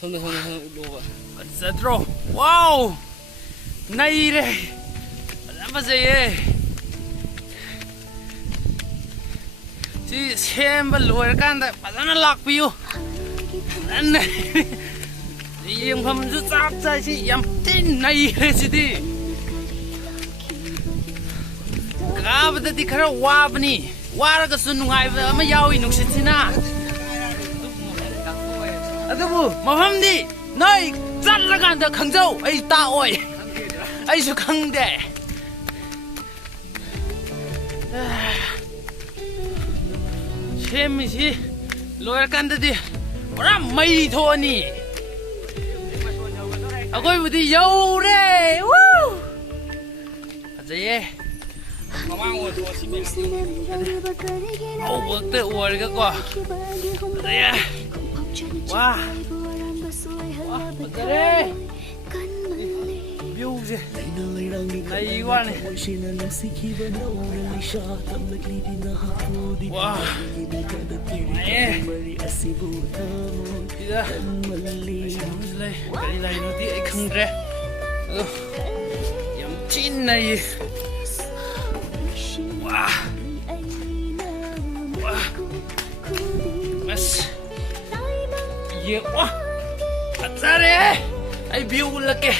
ꯐꯖꯗ꯭ꯔꯣ ꯋꯥꯎ ꯅꯩꯔꯦ ꯐꯖꯩꯌꯦ ꯁꯤ ꯁꯦꯝꯕ ꯂꯣꯏꯔꯀꯥꯟꯗ ꯐꯖꯅ ꯂꯥꯛꯄꯤꯌꯨ ꯌꯦꯡꯐꯝꯁꯨ ꯆꯞ ꯆꯥꯏ ꯁꯤ ꯌꯥꯝ ꯊꯤꯅ ꯅꯩꯔꯦ ꯁꯤꯗꯤ ꯀꯥꯕꯗꯗꯤ ꯈꯔ ꯋꯥꯕꯅꯤ 와라가서 누가이바 아마 야위 녹시티나 아두부 마함디 너희 잘라간다 강자오 에이 따오이 에이수 강대 셰미시 로얄간다디 뭐라 마이토니 아고이부디 여우래 우 아자예 Âu bước tới uồi cái quả đây à wow đây view gì này quá này wow này cái này nó thì không ra yếm chín này wow mas ye wah atsare ai view lake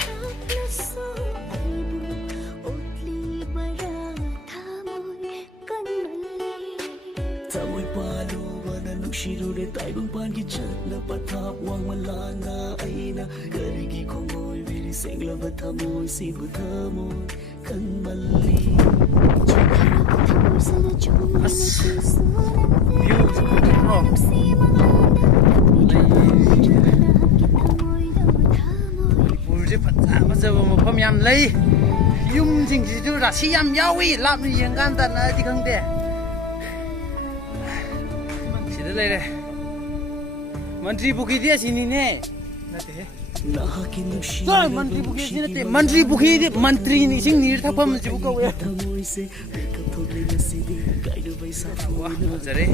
Tawai palu wana nushirure taibang pangi chatla pathap wang malana aina garigi khongoi viri sengla bathamoy sibu thamoy kanmalli as view wrong purje patha majaba mafam yam lei yum jing ji ju ra si yam yawi lap ni yeng kan ta na di khang de sida lei re mantri bukhi dia sini ne nate so mantri bukhi sini nate mantri bukhi di mantri ni sing nir thapam ji buka we wah jare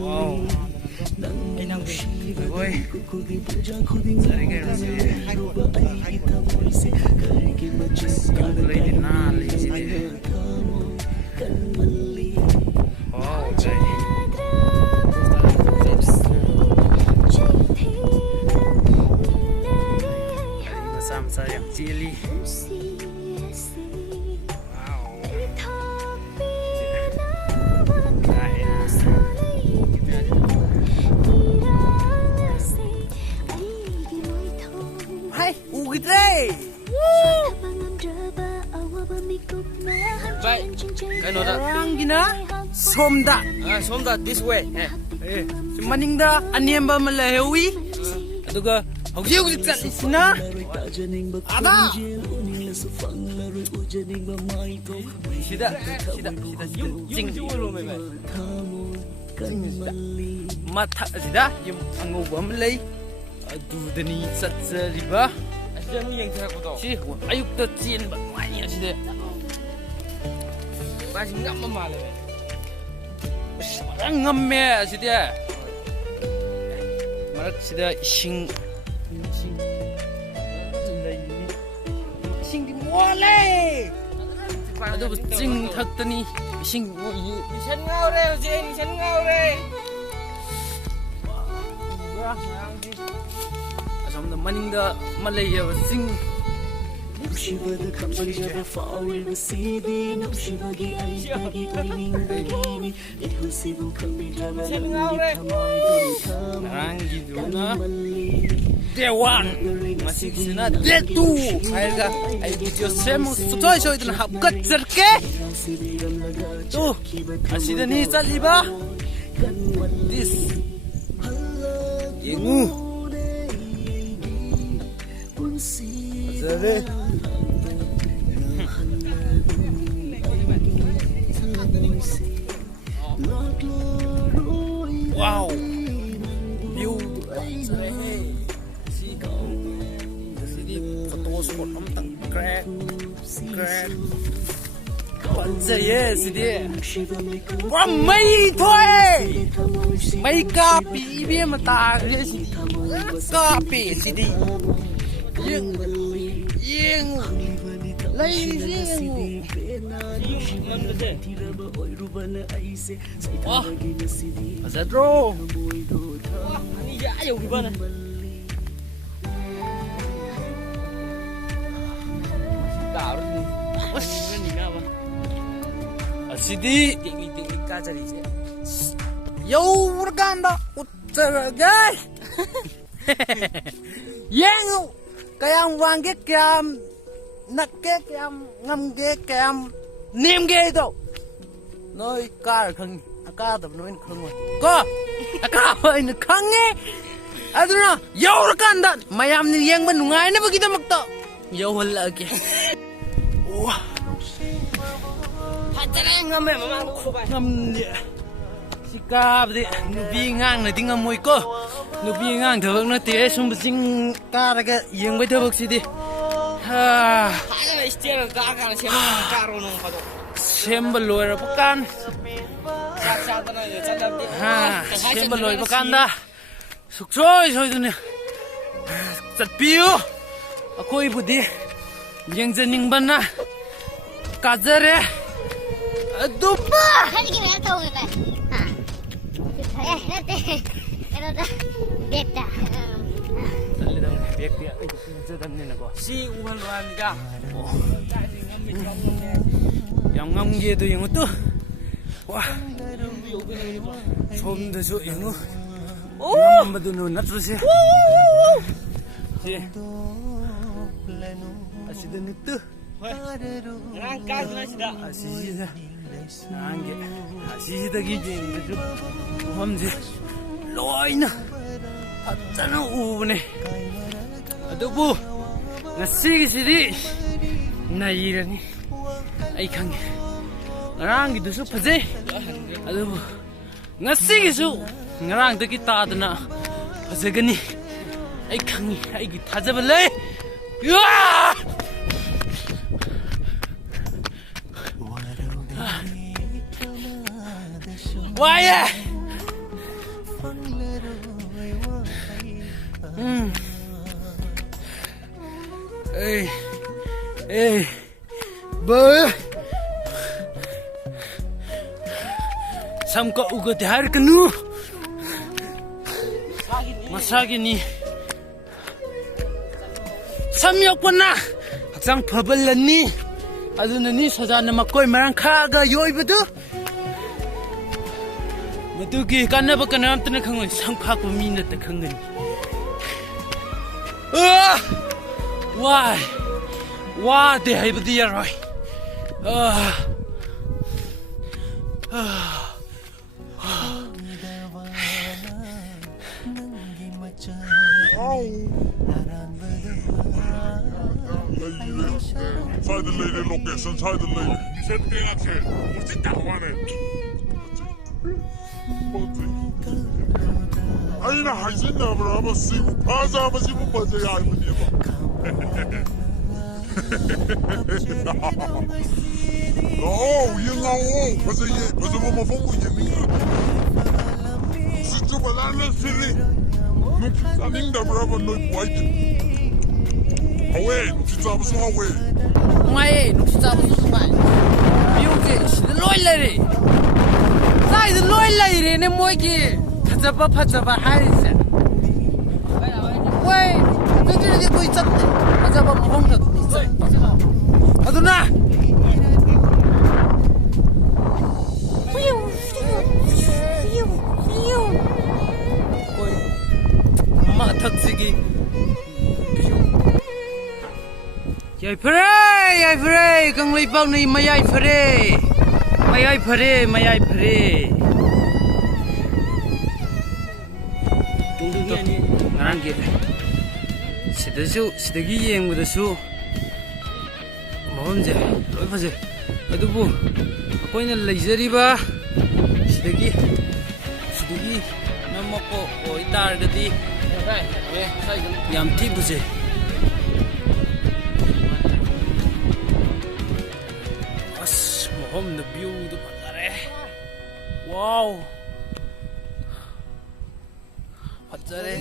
wow inang oi jare ke lei di na lei si de oh jare masam sayang cili Baik, kan ada orang gina, somda, somda this way, semaningda aniamba melahewi, aduga, hausiu kita di sana, ada, sida, jing, mata sida, yang angoba melai, adudani satsariba. Si ayuk tercian banyak sih deh. Masih ngam malah. Orang ngam ya sih deh. Malah sih deh sing di mole. Aduh sing thak tani sing sen ngau re, sen ngau re. Asam maningda Malaya sing Shivada kapajada fawil basidi Shivagi aitagi aining bagini Ikusibu kapijada Narangi duna Dewan masih sina detu airga ai video semu sutoi so idan habkat cerke tuh asida ni saliba this yengu Zare wow view sini foto spot tentang crack Fazzaye sidi. Wa mai thoe. Mai kapi be mata sidi. Kapi sidi. Yeng. Lai yeng. Wah. Azadro. Ani ya ayo gimana? Asidi teknik kacari sih. Yo berganda utergai. Yang kayak wangge kayak nakke kayak ngamge kayak nimge itu. Noi kar kang akada noin kang. Ko akaba ini kange. Aduna yo berganda mayam ni yang menungai na begitu makto. Yo lagi. Wah. Ngâm Sika đi nubi ngang này tiếng ngâm mùi cô nubi ngang thở nó tía xung sinh ca ra cái yên với thở gì đi xem bật lùi rồi bác can xem bật lùi bác can đã sụp rồi rồi nè giật piu cô ibu đi yang dân ninh ban na cả giờ đấy Dupa! Hadi gimana tahu nggak? Nanti, beta. Tali dong, biak dia. Sedang ni nak. Si uban warga. Yang ngam gitu yang itu. Wah. Som dah so yang tu. Oh. Ngam betul nak terus ya. Si. Asyik itu. Ngangkat na sudah. Asyik dah. Nangge. Asyik dah gigi itu. Hamzi. Loi na. Patana ubne. Aduh bu. Nasi sini. Nairani. Ay kang. Ngarang gitu su pazai. Aduh bu. Nasi gitu. Ngarang tu kita adna. Pazai gani. Ay kang. Ay kita jabalai. Wah. Why? Hey, boy. Samko ugo dihar kenu. MaCgi ni. Samyok puna. Haksang pabalan ni. Aduna ni sajana makoy marang khaga yoi betu. Madugi kanna ba kanam tana khangoi sangphak ba mina ta khangani. Why de hai ba dia roi. Inside the lady, look, yes, inside the lady. Said the answer. What's it that one? أين حزنا برا بسيب هذا بسيب بزي عاي بديبا أوه يلا أوه بزي ما فوق يمين ستو بدانا سري نكتانين دبرا بنوي وايد هواي نكتاب سو هواي Ngay nukta ba su mai. Biuke loi lai. Sai loi lai ne moi ki. Phajaba hai se. Wei, tu ni koi chat. Phajaba mong na. Aduna. Koi ma thak sigi. Yai pare, kang lei pau ni mayai pare. Ngarang gitu. Sidagi yang muda su. Mohon je, loi pase. Aduh bu, aku ini hyjari ba. Sidagi. Nama ko itar gadi. Yam tipu je. ꯃꯐꯝꯗ ꯚ꯭ꯌꯨꯗꯨ ꯐꯖꯔꯦ ꯋꯥꯎ ꯐꯖꯔꯦ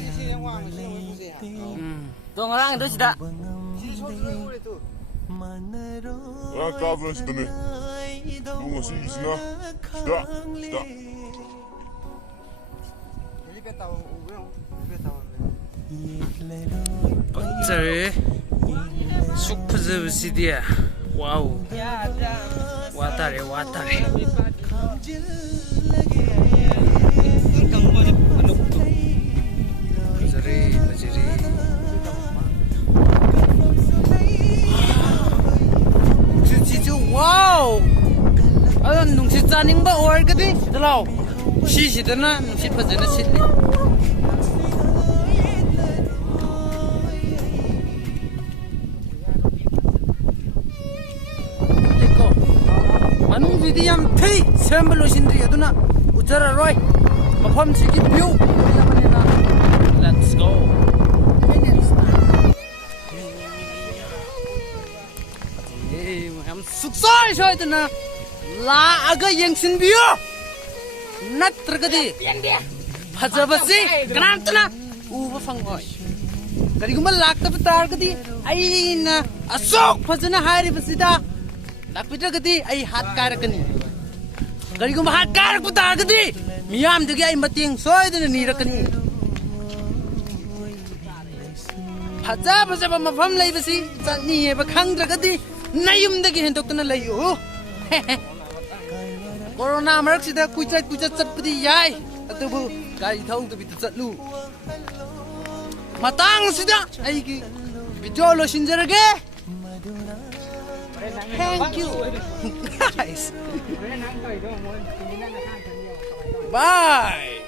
ꯇꯣ ꯉꯔꯥꯡꯗꯣ ꯁꯤꯗ ꯉꯔꯥꯡ ꯀꯥꯕꯅ ꯁꯤꯗꯅꯦ ꯑꯗꯨ ꯉꯁꯤꯒꯤꯁꯤꯅ ꯁꯤꯗ ꯐꯖꯔꯦ ꯁꯨꯛ ꯐꯖꯕꯁꯤꯗꯤ 와우 와타래 버저리 진짜 와우 눈치 짜닝 바 얼거든 들어 시시드나 눈치 퍼지나 실리 manungdi yam thei semblo sindri aduna uchara roi mafam sigi view yamanena let's go ham suksoi soidana la aga yengsin view natragadi phajabasi kanantana uba fangoi kariguma lakta targadi aina asok phajana hairi basida lakpitragadi ay hat karakani kariguma hat karak putagadi miyamdagi ay mateng soidana nirakani phajaba mafam leibasi chani eba khangdragadi nayumdagi hendoktana layu corona maraksida kuichat chatpadi yai atubu gari thaudabi chatlu matang sida aigi video lo sinjarage thank you guys bye